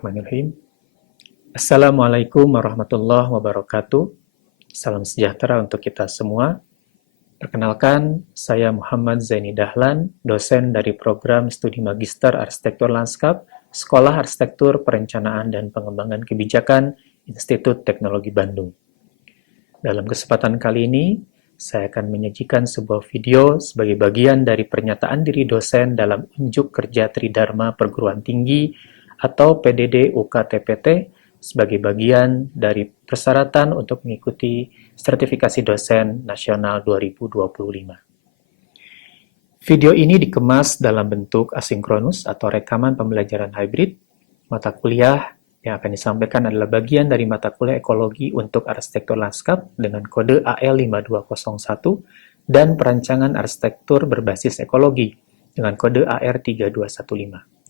Bismillahirrahmanirrahim. Assalamualaikum warahmatullahi wabarakatuh. Salam sejahtera untuk kita semua. Perkenalkan, saya Muhammad Zaini Dahlan, dosen dari program Studi Magister Arsitektur Lanskap, Sekolah Arsitektur Perencanaan dan Pengembangan Kebijakan, Institut Teknologi Bandung. Dalam kesempatan kali ini, saya akan menyajikan sebuah video sebagai bagian dari pernyataan diri dosen dalam unjuk kerja Tridharma Perguruan Tinggi atau PDD UKTPT sebagai bagian dari persyaratan untuk mengikuti sertifikasi dosen nasional 2025. Video ini dikemas dalam bentuk asinkronus atau rekaman pembelajaran hybrid. Mata kuliah yang akan disampaikan adalah bagian dari mata kuliah ekologi untuk arsitektur lanskap dengan kode AL5201 dan perancangan arsitektur berbasis ekologi dengan kode AR3215.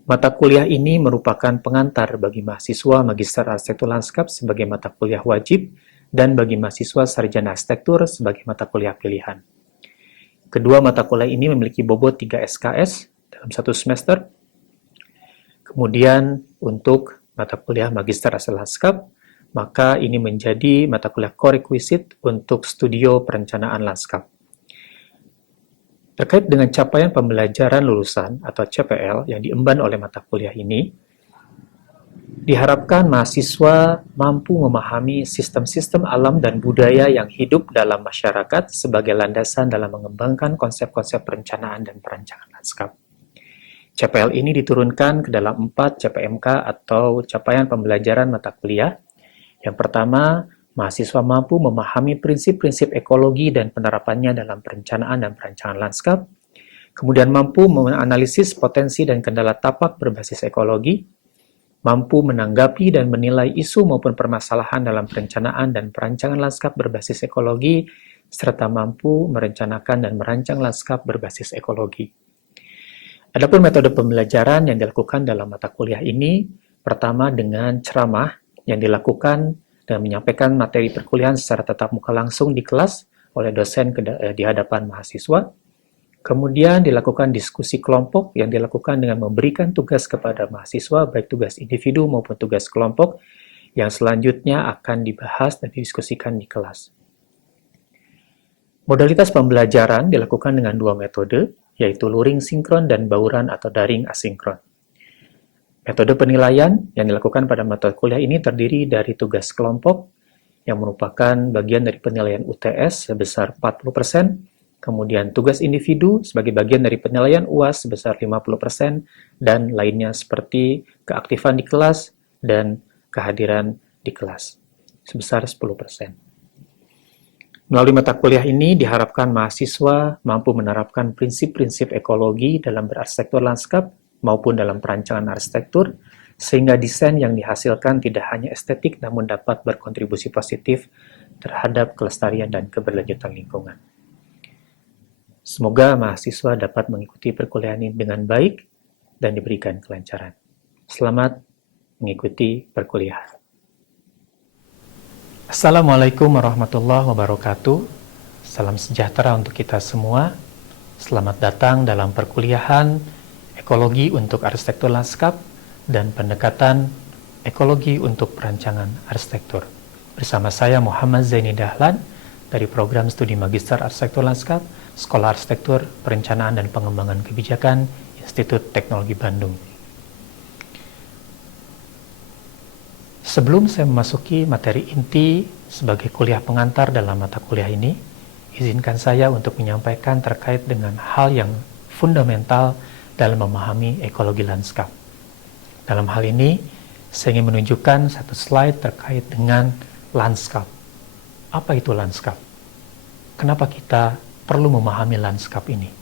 Mata kuliah ini merupakan pengantar bagi mahasiswa Magister Arsitektur Lanskap sebagai mata kuliah wajib dan bagi mahasiswa Sarjana Arsitektur sebagai mata kuliah pilihan. Kedua mata kuliah ini memiliki bobot 3 SKS dalam satu semester. Kemudian untuk mata kuliah Magister Arsitektur Lanskap, maka ini menjadi mata kuliah core requisite untuk studio perencanaan lanskap. Terkait dengan capaian pembelajaran lulusan atau CPL yang diemban oleh mata kuliah ini, diharapkan mahasiswa mampu memahami sistem-sistem alam dan budaya yang hidup dalam masyarakat sebagai landasan dalam mengembangkan konsep-konsep perencanaan dan perancangan lanskap. CPL ini diturunkan ke dalam 4 CPMK atau capaian pembelajaran mata kuliah. Yang pertama, mahasiswa mampu memahami prinsip-prinsip ekologi dan penerapannya dalam perencanaan dan perancangan lanskap, kemudian mampu menganalisis potensi dan kendala tapak berbasis ekologi, mampu menanggapi dan menilai isu maupun permasalahan dalam perencanaan dan perancangan lanskap berbasis ekologi, serta mampu merencanakan dan merancang lanskap berbasis ekologi. Adapun metode pembelajaran yang dilakukan dalam mata kuliah ini, pertama dengan ceramah yang dilakukan dan menyampaikan materi perkuliahan secara tatap muka langsung di kelas oleh dosen di hadapan mahasiswa. Kemudian dilakukan diskusi kelompok yang dilakukan dengan memberikan tugas kepada mahasiswa, baik tugas individu maupun tugas kelompok, yang selanjutnya akan dibahas dan didiskusikan di kelas. Modalitas pembelajaran dilakukan dengan dua metode, yaitu luring sinkron dan bauran atau daring asinkron. Metode penilaian yang dilakukan pada mata kuliah ini terdiri dari tugas kelompok yang merupakan bagian dari penilaian UTS sebesar 40%, kemudian tugas individu sebagai bagian dari penilaian UAS sebesar 50%, dan lainnya seperti keaktifan di kelas dan kehadiran di kelas sebesar 10%. Melalui mata kuliah ini diharapkan mahasiswa mampu menerapkan prinsip-prinsip ekologi dalam berarsitektur lanskap maupun dalam perancangan arsitektur, sehingga desain yang dihasilkan tidak hanya estetik namun dapat berkontribusi positif terhadap kelestarian dan keberlanjutan lingkungan. Semoga mahasiswa dapat mengikuti perkuliahan ini dengan baik dan diberikan kelancaran. Selamat mengikuti perkuliahan. Assalamualaikum warahmatullahi wabarakatuh. Salam sejahtera untuk kita semua. Selamat datang dalam perkuliahan Ekologi untuk Arsitektur Lanskap dan pendekatan ekologi untuk perancangan arsitektur. Bersama saya Muhammad Zaini Dahlan dari program Studi Magister Arsitektur Lanskap, Sekolah Arsitektur Perencanaan dan Pengembangan Kebijakan, Institut Teknologi Bandung. Sebelum saya memasuki materi inti sebagai kuliah pengantar dalam mata kuliah ini, izinkan saya untuk menyampaikan terkait dengan hal yang fundamental dalam memahami ekologi lanskap. Dalam hal ini, saya ingin menunjukkan satu slide terkait dengan lanskap. Apa itu lanskap? Kenapa kita perlu memahami lanskap ini?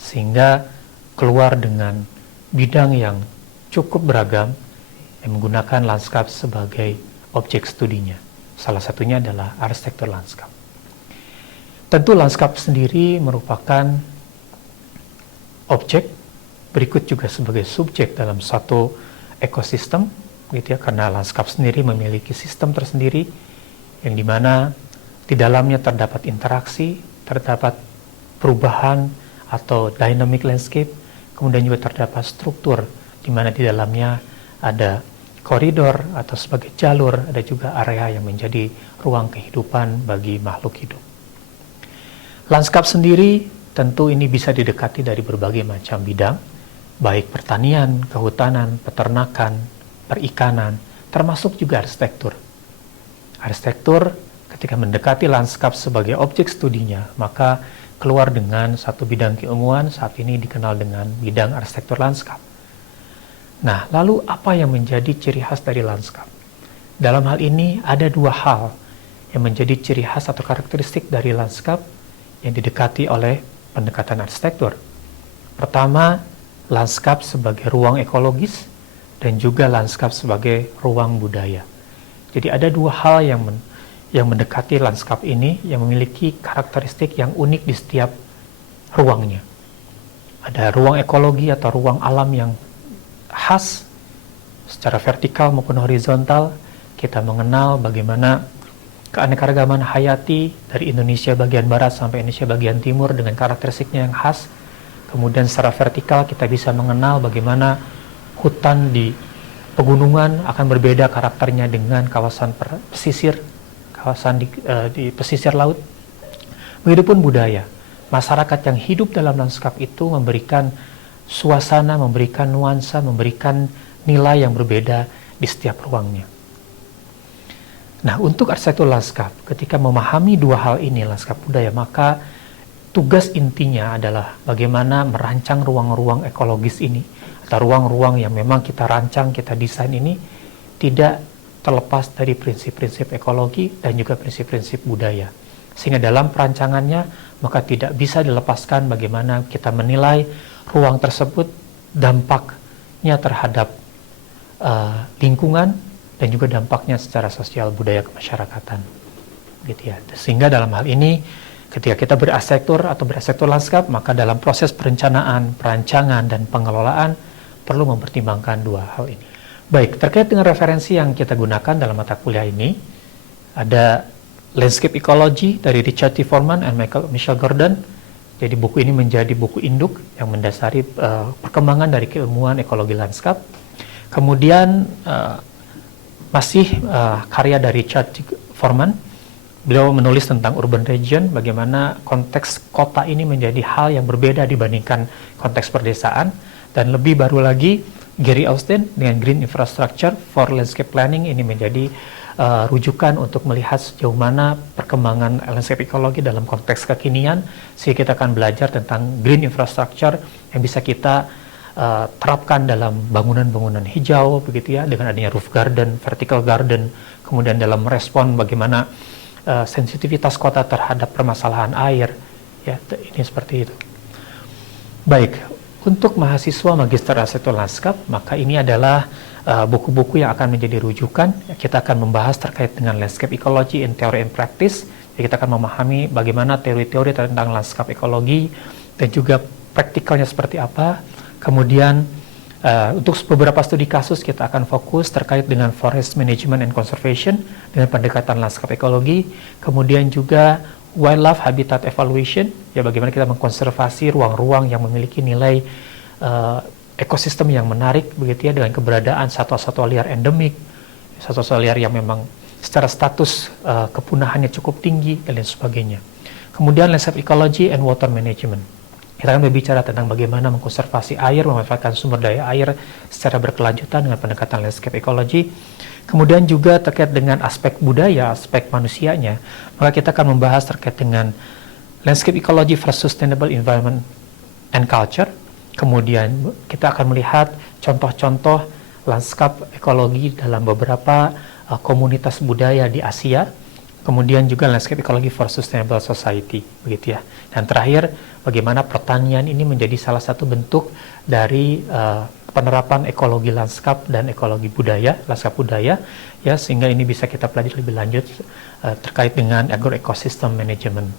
Sehingga keluar dengan bidang yang cukup beragam yang menggunakan lanskap sebagai objek studinya. Salah satunya adalah arsitektur lanskap. Tentu lanskap sendiri merupakan objek, berikut juga sebagai subjek dalam satu ekosistem, gitu ya, karena lanskap sendiri memiliki sistem tersendiri yang dimana di dalamnya terdapat interaksi, terdapat perubahan atau dynamic landscape, kemudian juga terdapat struktur di mana di dalamnya ada koridor atau sebagai jalur, ada juga area yang menjadi ruang kehidupan bagi makhluk hidup. Lanskap sendiri tentu ini bisa didekati dari berbagai macam bidang, baik pertanian, kehutanan, peternakan, perikanan, termasuk juga arsitektur. Arsitektur ketika mendekati lanskap sebagai objek studinya, maka keluar dengan satu bidang keilmuan saat ini dikenal dengan bidang arsitektur lanskap. Nah, lalu apa yang menjadi ciri khas dari lanskap? Dalam hal ini ada dua hal yang menjadi ciri khas atau karakteristik dari lanskap yang didekati oleh pendekatan arsitektur. Pertama, lanskap sebagai ruang ekologis dan juga lanskap sebagai ruang budaya. Jadi ada dua hal yang mendekati lanskap ini yang memiliki karakteristik yang unik di setiap ruangnya. Ada ruang ekologi atau ruang alam yang khas secara vertikal maupun horizontal. Kita mengenal bagaimana keanekaragaman hayati dari Indonesia bagian barat sampai Indonesia bagian timur dengan karakteristiknya yang khas. Kemudian secara vertikal kita bisa mengenal bagaimana hutan di pegunungan akan berbeda karakternya dengan kawasan pesisir, kawasan di pesisir laut. Begitupun budaya. Masyarakat yang hidup dalam lanskap itu memberikan suasana, memberikan nuansa, memberikan nilai yang berbeda di setiap ruangnya. Nah, untuk arsitektur lanskap, ketika memahami dua hal ini, lanskap budaya, maka tugas intinya adalah bagaimana merancang ruang-ruang ekologis ini, atau ruang-ruang yang memang kita rancang, kita desain ini, tidak terlepas dari prinsip-prinsip ekologi dan juga prinsip-prinsip budaya. Sehingga dalam perancangannya, maka tidak bisa dilepaskan bagaimana kita menilai ruang tersebut dampaknya terhadap lingkungan dan juga dampaknya secara sosial budaya kemasyarakatan, gitu ya. Sehingga dalam hal ini ketika kita berarsitektur atau berarsitektur lanskap, maka dalam proses perencanaan, perancangan dan pengelolaan perlu mempertimbangkan dua hal ini. Baik, terkait dengan referensi yang kita gunakan dalam mata kuliah ini, ada Landscape Ecology dari Richard T. Foreman dan Michael Gordon. Jadi buku ini menjadi buku induk yang mendasari perkembangan dari keilmuan ekologi lanskap. Kemudian masih karya dari Richard T. Foreman. Beliau menulis tentang urban region, bagaimana konteks kota ini menjadi hal yang berbeda dibandingkan konteks perdesaan. Dan lebih baru lagi, Gary Austin dengan Green Infrastructure for Landscape Planning ini menjadi rujukan untuk melihat sejauh mana perkembangan landscape ekologi dalam konteks kekinian, sehingga kita akan belajar tentang green infrastructure yang bisa kita terapkan dalam bangunan-bangunan hijau, begitu ya, dengan adanya roof garden, vertical garden, kemudian dalam merespon bagaimana sensitivitas kota terhadap permasalahan air, ya, ini seperti itu. Baik, untuk mahasiswa magister arsitektur lanskap, maka ini adalah buku-buku yang akan menjadi rujukan. Kita akan membahas terkait dengan landscape ecology in theory and practice. Jadi kita akan memahami bagaimana teori-teori tentang lanskap ekologi dan juga praktikalnya seperti apa. Kemudian untuk beberapa studi kasus kita akan fokus terkait dengan forest management and conservation dengan pendekatan lanskap ekologi. Kemudian juga wildlife habitat evaluation, ya bagaimana kita mengkonservasi ruang-ruang yang memiliki nilai ekosistem yang menarik, begitu ya, dengan keberadaan satwa-satwa liar endemik, satwa-satwa liar yang memang secara status kepunahannya cukup tinggi dan lain sebagainya. Kemudian landscape ecology and water management. Kita akan berbicara tentang bagaimana mengkonservasi air, memanfaatkan sumber daya air secara berkelanjutan dengan pendekatan landscape ecology. Kemudian juga terkait dengan aspek budaya, aspek manusianya, maka kita akan membahas terkait dengan landscape ecology for sustainable environment and culture. Kemudian kita akan melihat contoh-contoh lanskap ekologi dalam beberapa komunitas budaya di Asia. Kemudian juga landscape ecology for sustainable society, begitu ya. Dan terakhir, bagaimana pertanian ini menjadi salah satu bentuk dari penerapan ekologi lanskap dan ekologi budaya, lanskap budaya, ya, sehingga ini bisa kita pelajari lebih lanjut terkait dengan agroecosystem management.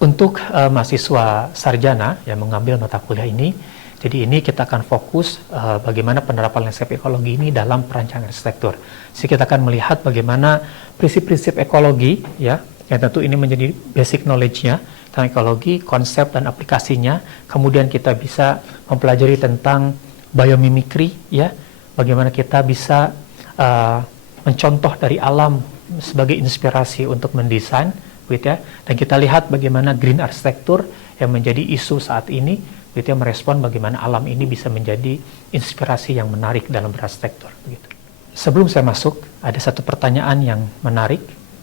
Untuk mahasiswa sarjana yang mengambil mata kuliah ini, jadi ini kita akan fokus bagaimana penerapan landscape ekologi ini dalam perancangan arsitektur. Jadi kita akan melihat bagaimana prinsip-prinsip ekologi, ya, yang tentu ini menjadi basic knowledge-nya tentang ekologi, konsep dan aplikasinya. Kemudian kita bisa mempelajari tentang biomimicry, ya, bagaimana kita bisa mencontoh dari alam sebagai inspirasi untuk mendesain, gitu ya. Dan kita lihat bagaimana green architecture yang menjadi isu saat ini, gitu ya, merespon bagaimana alam ini bisa menjadi inspirasi yang menarik dalam berarsitektur, begitu. Sebelum saya masuk, ada satu pertanyaan yang menarik.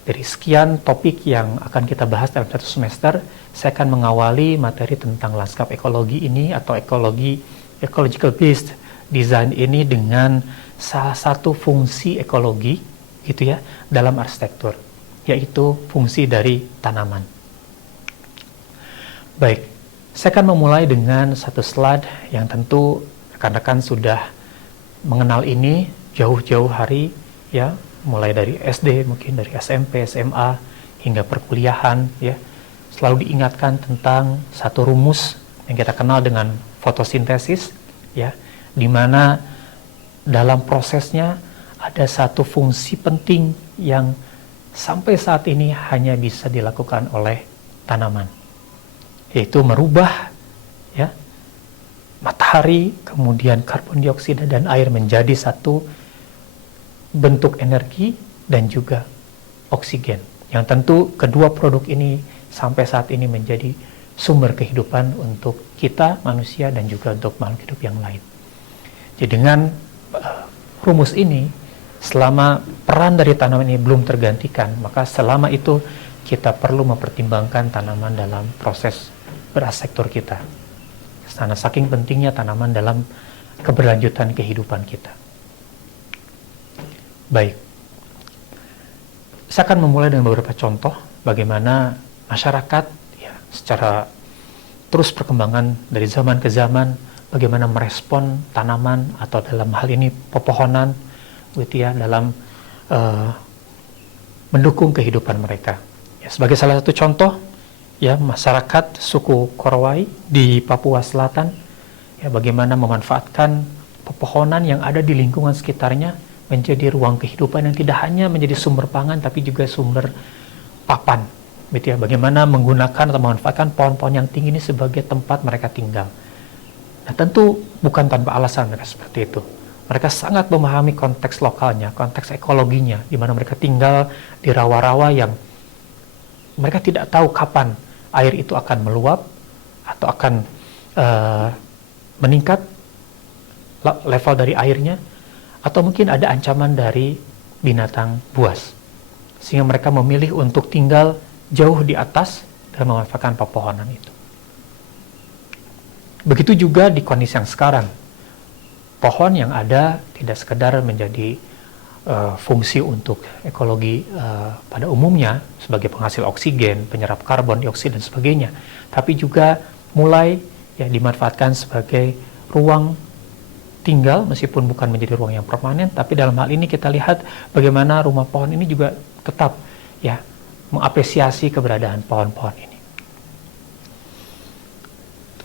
Dari sekian topik yang akan kita bahas dalam satu semester, saya akan mengawali materi tentang lanskap ekologi ini atau ecological based design ini dengan salah satu fungsi ekologi, gitu ya, dalam arsitektur, yaitu fungsi dari tanaman. Baik, saya akan memulai dengan satu slide yang tentu rekan-rekan sudah mengenal ini jauh-jauh hari, ya, mulai dari SD, mungkin dari SMP, SMA, hingga perkuliahan, ya, selalu diingatkan tentang satu rumus yang kita kenal dengan fotosintesis, ya, di mana dalam prosesnya ada satu fungsi penting yang sampai saat ini hanya bisa dilakukan oleh tanaman, yaitu merubah, ya, matahari, kemudian karbon dioksida dan air menjadi satu bentuk energi dan juga oksigen, yang tentu kedua produk ini sampai saat ini menjadi sumber kehidupan untuk kita manusia dan juga untuk makhluk hidup yang lain. Jadi dengan rumus ini, selama peran dari tanaman ini belum tergantikan, maka selama itu kita perlu mempertimbangkan tanaman dalam proses berarsitektur kita, karena saking pentingnya tanaman dalam keberlanjutan kehidupan kita. Baik, saya akan memulai dengan beberapa contoh bagaimana masyarakat, ya, secara terus perkembangan dari zaman ke zaman, bagaimana merespon tanaman atau dalam hal ini pepohonan, gitu ya, dalam mendukung kehidupan mereka. Ya, sebagai salah satu contoh, ya, masyarakat suku Korowai di Papua Selatan, ya, bagaimana memanfaatkan pepohonan yang ada di lingkungan sekitarnya menjadi ruang kehidupan yang tidak hanya menjadi sumber pangan tapi juga sumber papan, gitu ya. Bagaimana menggunakan atau memanfaatkan pohon-pohon yang tinggi ini sebagai tempat mereka tinggal. Nah, tentu bukan tanpa alasan mereka seperti itu. Mereka sangat memahami konteks lokalnya, konteks ekologinya, di mana mereka tinggal di rawa-rawa yang mereka tidak tahu kapan air itu akan meluap atau akan meningkat level dari airnya, atau mungkin ada ancaman dari binatang buas, sehingga mereka memilih untuk tinggal jauh di atas dan memanfaatkan pepohonan itu. Begitu juga di kondisi yang sekarang, pohon yang ada tidak sekedar menjadi fungsi untuk ekologi pada umumnya sebagai penghasil oksigen, penyerap karbon dioksida dan sebagainya, tapi juga mulai, ya, dimanfaatkan sebagai ruang tinggal, meskipun bukan menjadi ruang yang permanen, tapi dalam hal ini kita lihat bagaimana rumah pohon ini juga tetap, ya, mengapresiasi keberadaan pohon-pohon ini.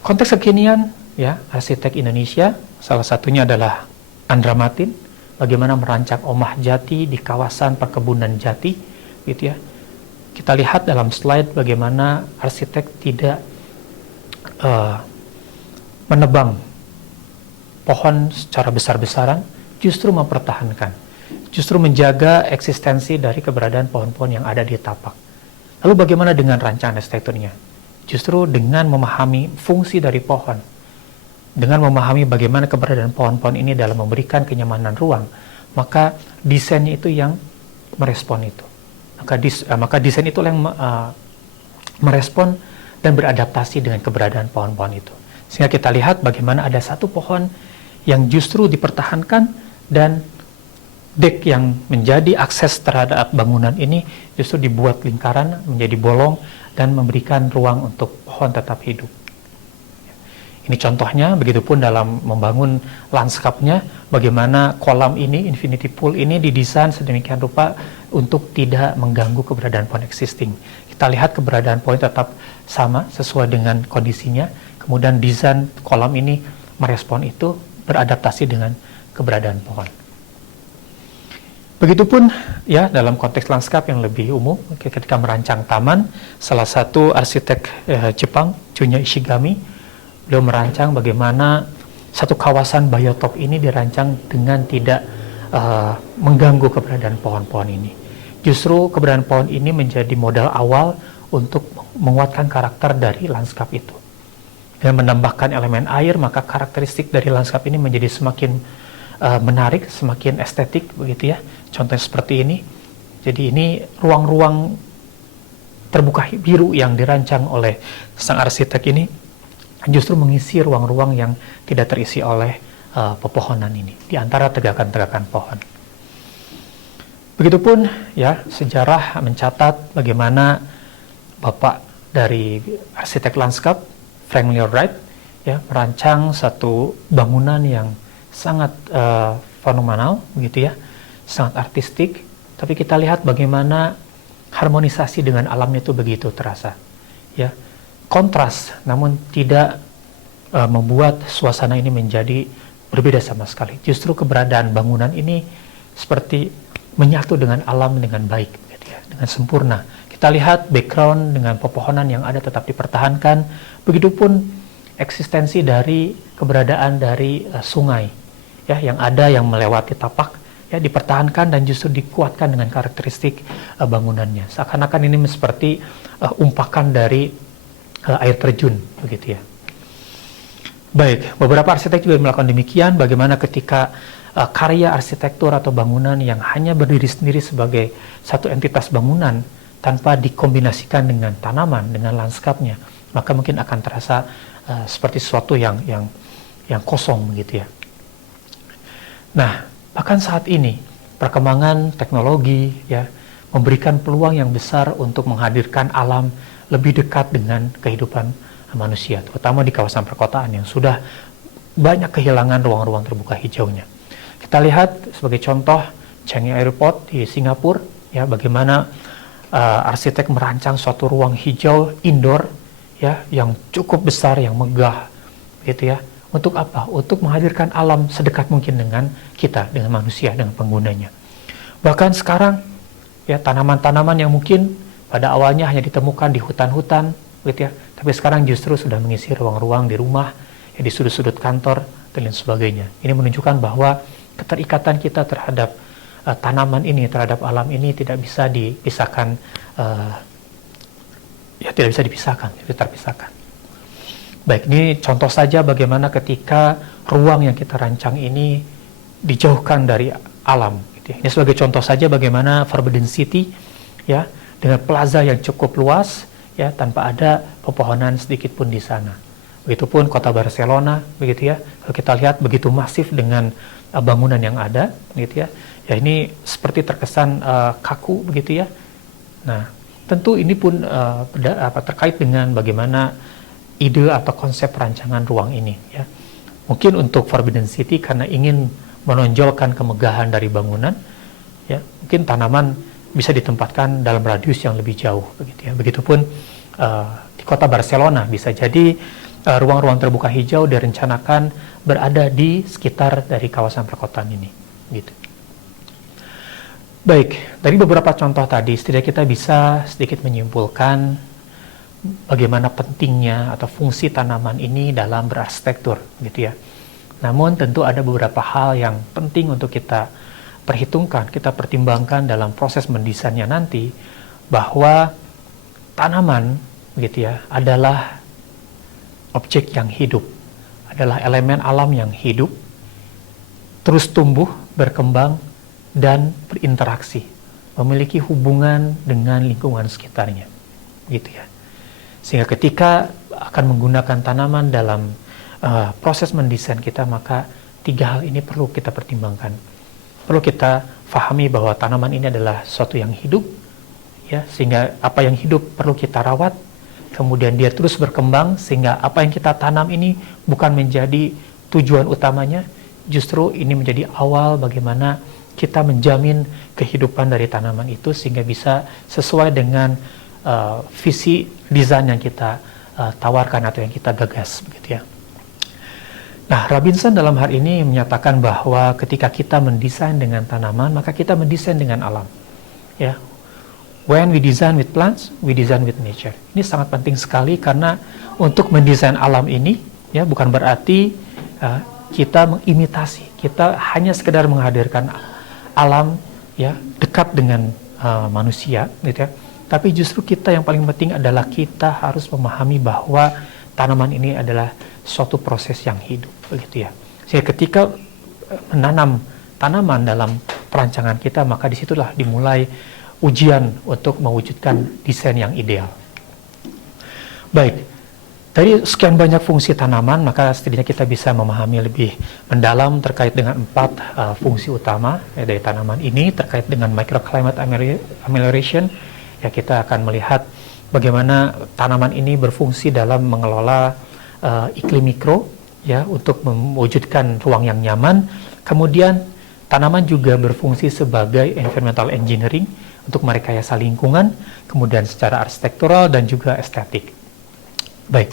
Konteks kekinian, ya, arsitek Indonesia, salah satunya adalah Andra Matin, bagaimana merancang omah jati di kawasan perkebunan jati, gitu ya. Kita lihat dalam slide bagaimana arsitek tidak menebang pohon secara besar-besaran, justru mempertahankan, justru menjaga eksistensi dari keberadaan pohon-pohon yang ada di tapak. Lalu bagaimana dengan rancangan arsitekturnya? Justru dengan memahami fungsi dari pohon, dengan memahami bagaimana keberadaan pohon-pohon ini dalam memberikan kenyamanan ruang, maka desainnya itu yang merespon itu. Maka desain itu yang merespon dan beradaptasi dengan keberadaan pohon-pohon itu. Sehingga kita lihat bagaimana ada satu pohon yang justru dipertahankan, dan dek yang menjadi akses terhadap bangunan ini justru dibuat lingkaran menjadi bolong dan memberikan ruang untuk pohon tetap hidup. Ini contohnya, begitupun dalam membangun lanskapnya, bagaimana kolam ini, infinity pool ini didesain sedemikian rupa untuk tidak mengganggu keberadaan pohon existing. Kita lihat keberadaan pohon tetap sama sesuai dengan kondisinya, kemudian desain kolam ini merespon itu, beradaptasi dengan keberadaan pohon. Begitupun, ya, dalam konteks lanskap yang lebih umum, ketika merancang taman, salah satu arsitek Jepang, Junya Ishigami, beliau merancang bagaimana satu kawasan biotop ini dirancang dengan tidak mengganggu keberadaan pohon-pohon ini. Justru keberadaan pohon ini menjadi modal awal untuk menguatkan karakter dari lanskap itu. Dengan menambahkan elemen air, maka karakteristik dari lanskap ini menjadi semakin menarik, semakin estetik, begitu ya. Contohnya seperti ini. Jadi ini ruang-ruang terbuka biru yang dirancang oleh sang arsitek ini justru mengisi ruang-ruang yang tidak terisi oleh pepohonan ini, di antara tegakan-tegakan pohon. Begitupun ya, sejarah mencatat bagaimana bapak dari arsitek lanskap Frank Lloyd Wright ya merancang satu bangunan yang sangat fenomenal begitu ya, sangat artistik, tapi kita lihat bagaimana harmonisasi dengan alamnya itu begitu terasa ya, kontras namun tidak membuat suasana ini menjadi berbeda sama sekali. Justru keberadaan bangunan ini seperti menyatu dengan alam dengan baik gitu ya, dengan sempurna. Kita lihat background dengan pepohonan yang ada tetap dipertahankan, begitupun eksistensi dari keberadaan dari sungai ya yang ada yang melewati tapak ya dipertahankan dan justru dikuatkan dengan karakteristik bangunannya. Seakan-akan ini seperti umpakan dari air terjun begitu ya. Baik, beberapa arsitek juga melakukan demikian, bagaimana ketika karya arsitektur atau bangunan yang hanya berdiri sendiri sebagai satu entitas bangunan tanpa dikombinasikan dengan tanaman, dengan lanskapnya, maka mungkin akan terasa seperti sesuatu yang kosong gitu ya. Nah, bahkan saat ini perkembangan teknologi ya memberikan peluang yang besar untuk menghadirkan alam lebih dekat dengan kehidupan manusia, terutama di kawasan perkotaan yang sudah banyak kehilangan ruang-ruang terbuka hijaunya. Kita lihat sebagai contoh Changi Airport di Singapura ya, bagaimana arsitek merancang suatu ruang hijau indoor ya yang cukup besar, yang megah gitu ya. Untuk apa? Untuk menghadirkan alam sedekat mungkin dengan kita, dengan manusia, dengan penggunanya. Bahkan sekarang ya tanaman-tanaman yang mungkin pada awalnya hanya ditemukan di hutan-hutan gitu ya, tapi sekarang justru sudah mengisi ruang-ruang di rumah, ya di sudut-sudut kantor dan lain sebagainya. Ini menunjukkan bahwa keterikatan kita terhadap tanaman ini, terhadap alam ini tidak bisa dipisahkan, tidak bisa dipisahkan, tidak terpisahkan. Baik, ini contoh saja bagaimana ketika ruang yang kita rancang ini dijauhkan dari alam. Gitu ya. Ini sebagai contoh saja bagaimana Forbidden City, ya, dengan plaza yang cukup luas, ya, tanpa ada pepohonan sedikit pun di sana. Begitupun kota Barcelona, begitu ya. Kalau kita lihat begitu masif dengan bangunan yang ada, gitu ya. Ya ini seperti terkesan kaku, begitu ya. Nah, tentu ini pun terkait dengan bagaimana ide atau konsep rancangan ruang ini, ya. Mungkin untuk Forbidden City karena ingin menonjolkan kemegahan dari bangunan, ya, mungkin tanaman bisa ditempatkan dalam radius yang lebih jauh, begitu ya. Begitupun di kota Barcelona bisa jadi ruang-ruang terbuka hijau direncanakan berada di sekitar dari kawasan perkotaan ini, gitu. Baik, dari beberapa contoh tadi, setidaknya kita bisa sedikit menyimpulkan bagaimana pentingnya atau fungsi tanaman ini dalam berarsitektur, gitu ya. Namun tentu ada beberapa hal yang penting untuk kita perhitungkan, kita pertimbangkan dalam proses mendesainnya nanti, bahwa tanaman, gitu ya, adalah objek yang hidup, adalah elemen alam yang hidup, terus tumbuh, berkembang, dan berinteraksi, memiliki hubungan dengan lingkungan sekitarnya, gitu ya. Sehingga ketika akan menggunakan tanaman dalam proses mendesain kita, maka tiga hal ini perlu kita pertimbangkan. Perlu kita fahami bahwa tanaman ini adalah sesuatu yang hidup, ya, sehingga apa yang hidup perlu kita rawat, kemudian dia terus berkembang, sehingga apa yang kita tanam ini bukan menjadi tujuan utamanya, justru ini menjadi awal bagaimana kita menjamin kehidupan dari tanaman itu sehingga bisa sesuai dengan visi desain yang kita tawarkan atau yang kita gagas, begitu ya. Nah, Robinson dalam hal ini menyatakan bahwa ketika kita mendesain dengan tanaman, maka kita mendesain dengan alam, ya. When we design with plants, we design with nature. Ini sangat penting sekali karena untuk mendesain alam ini, ya, bukan berarti kita mengimitasi, kita hanya sekedar menghadirkan alam ya dekat dengan manusia gitu ya. Tapi justru kita yang paling penting adalah kita harus memahami bahwa tanaman ini adalah suatu proses yang hidup begitu ya. Sehingga ketika menanam tanaman dalam perancangan kita, maka disitulah dimulai ujian untuk mewujudkan desain yang ideal. Baik, dari sekian banyak fungsi tanaman, maka setidaknya kita bisa memahami lebih mendalam terkait dengan 4 fungsi utama dari tanaman ini terkait dengan microclimate amelioration. Ya, kita akan melihat bagaimana tanaman ini berfungsi dalam mengelola iklim mikro, ya, untuk mewujudkan ruang yang nyaman. Kemudian tanaman juga berfungsi sebagai environmental engineering untuk merekayasa lingkungan, kemudian secara arsitektural dan juga estetik. Baik,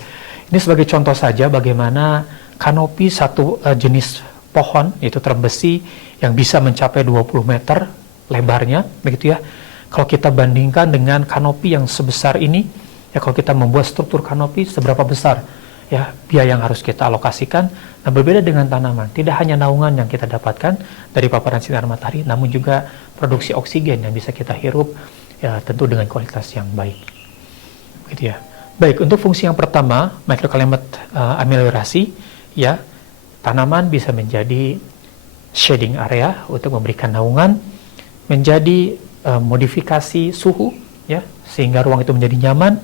ini sebagai contoh saja bagaimana kanopi satu jenis pohon, yaitu term besi, yang bisa mencapai 20 meter lebarnya, begitu ya. Kalau kita bandingkan dengan kanopi yang sebesar ini, ya kalau kita membuat struktur kanopi seberapa besar ya biaya yang harus kita alokasikan. Nah, berbeda dengan tanaman, tidak hanya naungan yang kita dapatkan dari paparan sinar matahari, namun juga produksi oksigen yang bisa kita hirup, ya tentu dengan kualitas yang baik, gitu ya. Baik, untuk fungsi yang pertama, microclimate ameliorasi, ya tanaman bisa menjadi shading area untuk memberikan naungan, menjadi modifikasi suhu, ya sehingga ruang itu menjadi nyaman,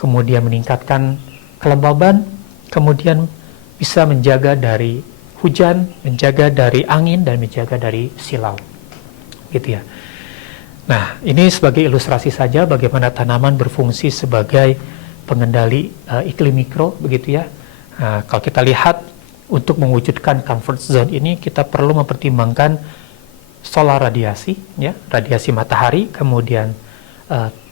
kemudian meningkatkan kelembaban, kemudian bisa menjaga dari hujan, menjaga dari angin, dan menjaga dari silau, gitu ya. Nah, ini sebagai ilustrasi saja bagaimana tanaman berfungsi sebagai pengendali iklim mikro, begitu ya. Nah, kalau kita lihat untuk mewujudkan comfort zone ini, kita perlu mempertimbangkan solar radiasi, ya, radiasi matahari, kemudian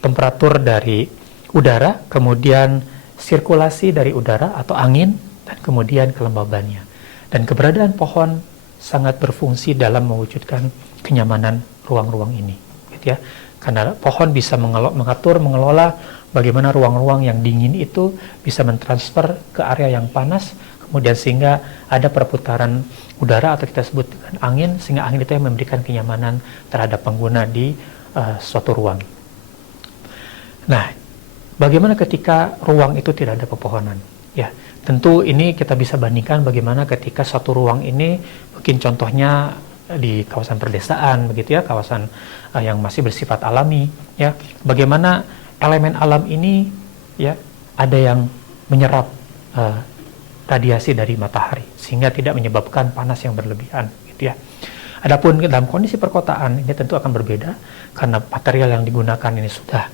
temperatur dari udara, kemudian sirkulasi dari udara atau angin, dan kemudian kelembabannya. Dan keberadaan pohon sangat berfungsi dalam mewujudkan kenyamanan ruang-ruang ini, gitu ya. Karena pohon bisa mengatur, mengelola bagaimana ruang-ruang yang dingin itu bisa mentransfer ke area yang panas, kemudian sehingga ada perputaran udara atau kita sebut dengan angin, sehingga angin itu yang memberikan kenyamanan terhadap pengguna di suatu ruang. Nah, bagaimana ketika ruang itu tidak ada pepohonan? Ya, tentu ini kita bisa bandingkan bagaimana ketika suatu ruang ini, mungkin contohnya di kawasan perdesaan, begitu ya, kawasan yang masih bersifat alami, ya. Bagaimana elemen alam ini, ya, ada yang menyerap radiasi dari matahari sehingga tidak menyebabkan panas yang berlebihan, gitu ya. Adapun dalam kondisi perkotaan ini tentu akan berbeda karena material yang digunakan ini sudah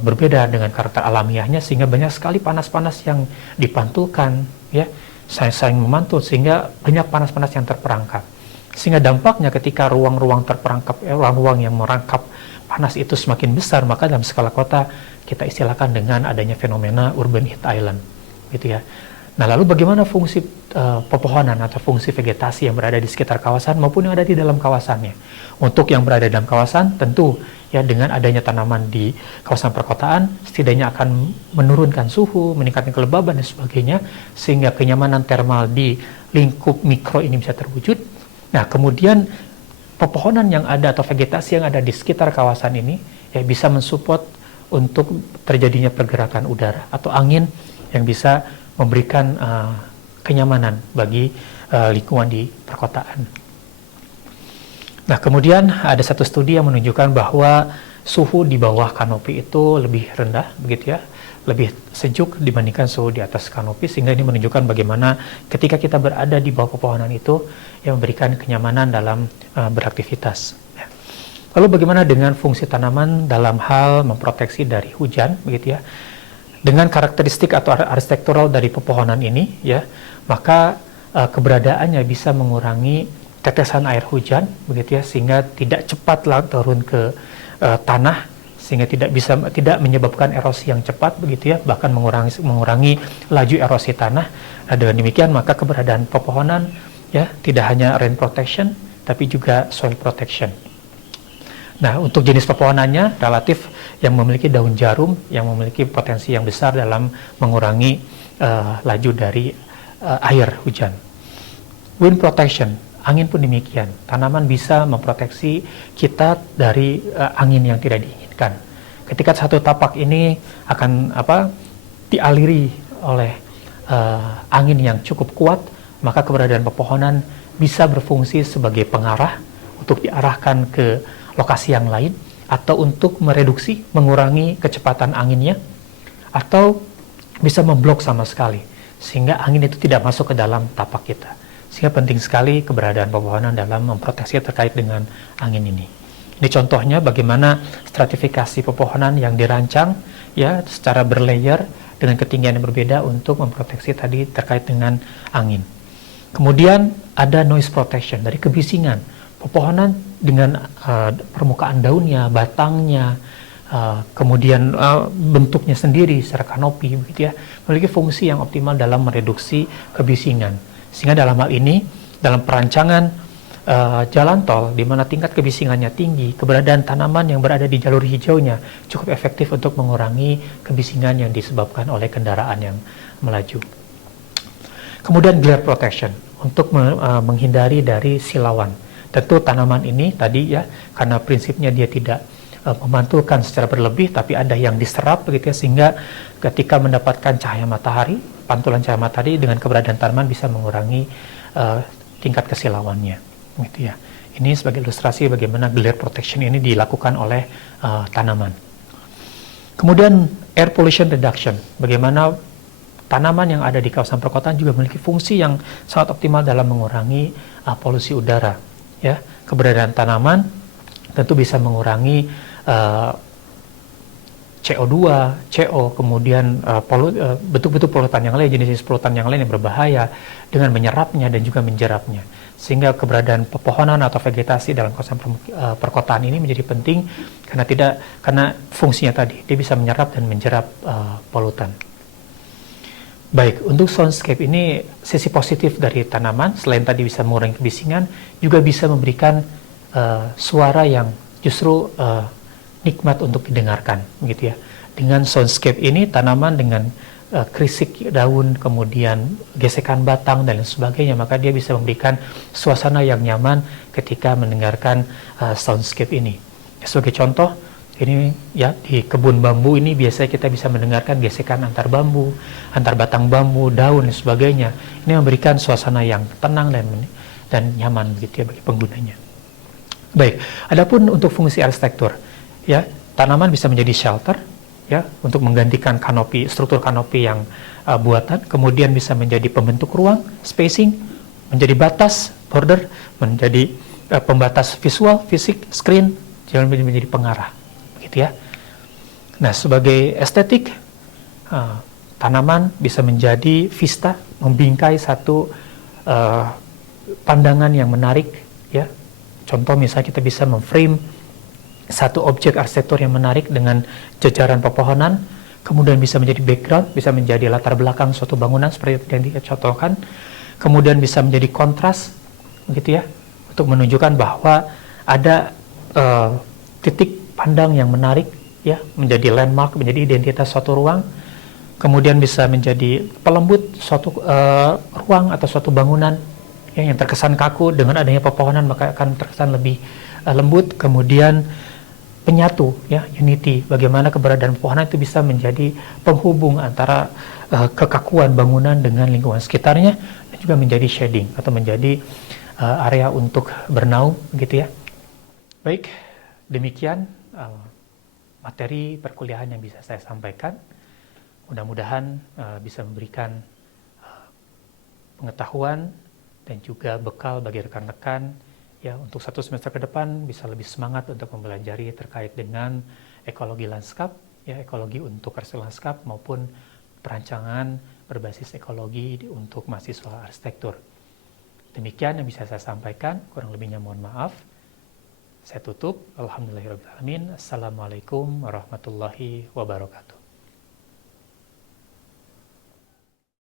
berbeda dengan karakter alamiahnya, sehingga banyak sekali panas-panas yang dipantulkan, ya, saling memantul, sehingga banyak panas-panas yang terperangkap. Sehingga dampaknya ketika ruang-ruang terperangkap, ruang-ruang yang merangkap panas itu semakin besar, maka dalam skala kota kita istilahkan dengan adanya fenomena urban heat island, gitu ya. Nah, lalu bagaimana fungsi pepohonan atau fungsi vegetasi yang berada di sekitar kawasan maupun yang ada di dalam kawasannya? Untuk yang berada dalam kawasan, tentu ya dengan adanya tanaman di kawasan perkotaan, setidaknya akan menurunkan suhu, meningkatkan kelembaban dan sebagainya, sehingga kenyamanan termal di lingkup mikro ini bisa terwujud. Nah, kemudian pepohonan yang ada atau vegetasi yang ada di sekitar kawasan ini ya bisa mensupport untuk terjadinya pergerakan udara atau angin yang bisa memberikan kenyamanan bagi lingkungan di perkotaan. Nah, kemudian ada satu studi yang menunjukkan bahwa suhu di bawah kanopi itu lebih rendah, begitu ya, lebih sejuk dibandingkan suhu di atas kanopi, sehingga ini menunjukkan bagaimana ketika kita berada di bawah pepohonan itu yang memberikan kenyamanan dalam beraktivitas. Lalu bagaimana dengan fungsi tanaman dalam hal memproteksi dari hujan, begitu ya? Dengan karakteristik atau arsitektural dari pepohonan ini, ya, maka keberadaannya bisa mengurangi tetesan air hujan, begitu ya, sehingga tidak cepat turun ke tanah, sehingga tidak menyebabkan erosi yang cepat, begitu ya, bahkan mengurangi laju erosi tanah. Nah, dengan demikian maka keberadaan pepohonan ya tidak hanya rain protection tapi juga soil protection. Nah, untuk jenis pepohonannya relatif yang memiliki daun jarum yang memiliki potensi yang besar dalam mengurangi laju dari air hujan. Wind protection, angin pun demikian. Tanaman bisa memproteksi kita dari angin yang tidak diinginkan. Ketika satu tapak ini akan dialiri oleh angin yang cukup kuat, maka keberadaan pepohonan bisa berfungsi sebagai pengarah untuk diarahkan ke lokasi yang lain, atau untuk mereduksi, mengurangi kecepatan anginnya, atau bisa memblok sama sekali, sehingga angin itu tidak masuk ke dalam tapak kita. Sehingga penting sekali keberadaan pepohonan dalam memproteksi terkait dengan angin ini. Ini contohnya bagaimana stratifikasi pepohonan yang dirancang ya secara berlayer dengan ketinggian yang berbeda untuk memproteksi tadi terkait dengan angin. Kemudian ada noise protection dari kebisingan. Pepohonan dengan permukaan daunnya, batangnya, kemudian bentuknya sendiri secara kanopi begitu ya, memiliki fungsi yang optimal dalam mereduksi kebisingan. Sehingga dalam hal ini, dalam perancangan jalan tol di mana tingkat kebisingannya tinggi, keberadaan tanaman yang berada di jalur hijaunya cukup efektif untuk mengurangi kebisingan yang disebabkan oleh kendaraan yang melaju. Kemudian glare protection untuk menghindari dari silauan. Tentu tanaman ini tadi ya, karena prinsipnya dia tidak memantulkan secara berlebih, tapi ada yang diserap begitu ya, sehingga ketika mendapatkan cahaya matahari, pantulan cahaya matahari dengan keberadaan tanaman bisa mengurangi tingkat kesilauannya gitu ya. Ini sebagai ilustrasi bagaimana glare protection ini dilakukan oleh tanaman. Kemudian air pollution reduction, bagaimana tanaman yang ada di kawasan perkotaan juga memiliki fungsi yang sangat optimal dalam mengurangi polusi udara ya. Keberadaan tanaman tentu bisa mengurangi CO2, CO, kemudian bentuk-bentuk polutan yang lain, jenis polutan yang lain yang berbahaya dengan menyerapnya dan juga menjerapnya. Sehingga keberadaan pepohonan atau vegetasi dalam kawasan perkotaan ini menjadi penting karena fungsinya tadi, dia bisa menyerap dan menjerap polutan. Baik, untuk soundscape ini sisi positif dari tanaman, selain tadi bisa mengurangi kebisingan, juga bisa memberikan suara yang justru nikmat untuk didengarkan gitu ya. Dengan soundscape ini tanaman dengan krisik daun, kemudian gesekan batang dan lain sebagainya, maka dia bisa memberikan suasana yang nyaman ketika mendengarkan soundscape ini. Sebagai contoh, ini ya di kebun bambu ini biasanya kita bisa mendengarkan gesekan antar bambu, antar batang bambu, daun dan sebagainya. Ini memberikan suasana yang tenang dan nyaman gitu ya bagi penggunanya. Baik, adapun untuk fungsi arsitektur ya, tanaman bisa menjadi shelter ya untuk menggantikan kanopi, struktur kanopi yang buatan, kemudian bisa menjadi pembentuk ruang, spacing, menjadi batas, border, menjadi pembatas visual, fisik, screen, jangan menjadi pengarah begitu ya. Nah, sebagai estetik tanaman bisa menjadi vista, membingkai satu pandangan yang menarik ya. Contoh misalnya kita bisa memframe satu objek arsitektur yang menarik dengan jajaran pepohonan, kemudian bisa menjadi background, bisa menjadi latar belakang suatu bangunan seperti yang dicontohkan, kemudian bisa menjadi kontras, begitu ya, untuk menunjukkan bahwa ada titik pandang yang menarik, ya, menjadi landmark, menjadi identitas suatu ruang, kemudian bisa menjadi pelembut suatu ruang atau suatu bangunan ya, yang terkesan kaku, dengan adanya pepohonan maka akan terkesan lebih lembut, kemudian penyatu ya, unity, bagaimana keberadaan pepohonan itu bisa menjadi penghubung antara kekakuan bangunan dengan lingkungan sekitarnya, dan juga menjadi shading atau menjadi area untuk bernaung gitu ya. Baik, demikian materi perkuliahan yang bisa saya sampaikan. Mudah-mudahan bisa memberikan pengetahuan dan juga bekal bagi rekan-rekan ya, untuk satu semester ke depan bisa lebih semangat untuk mempelajari terkait dengan ekologi lanskap, ya, ekologi untuk arsitektur lanskap maupun perancangan berbasis ekologi untuk mahasiswa arsitektur. Demikian yang bisa saya sampaikan, kurang lebihnya mohon maaf. Saya tutup. Alhamdulillahirabbil alamin. Assalamualaikum warahmatullahi wabarakatuh.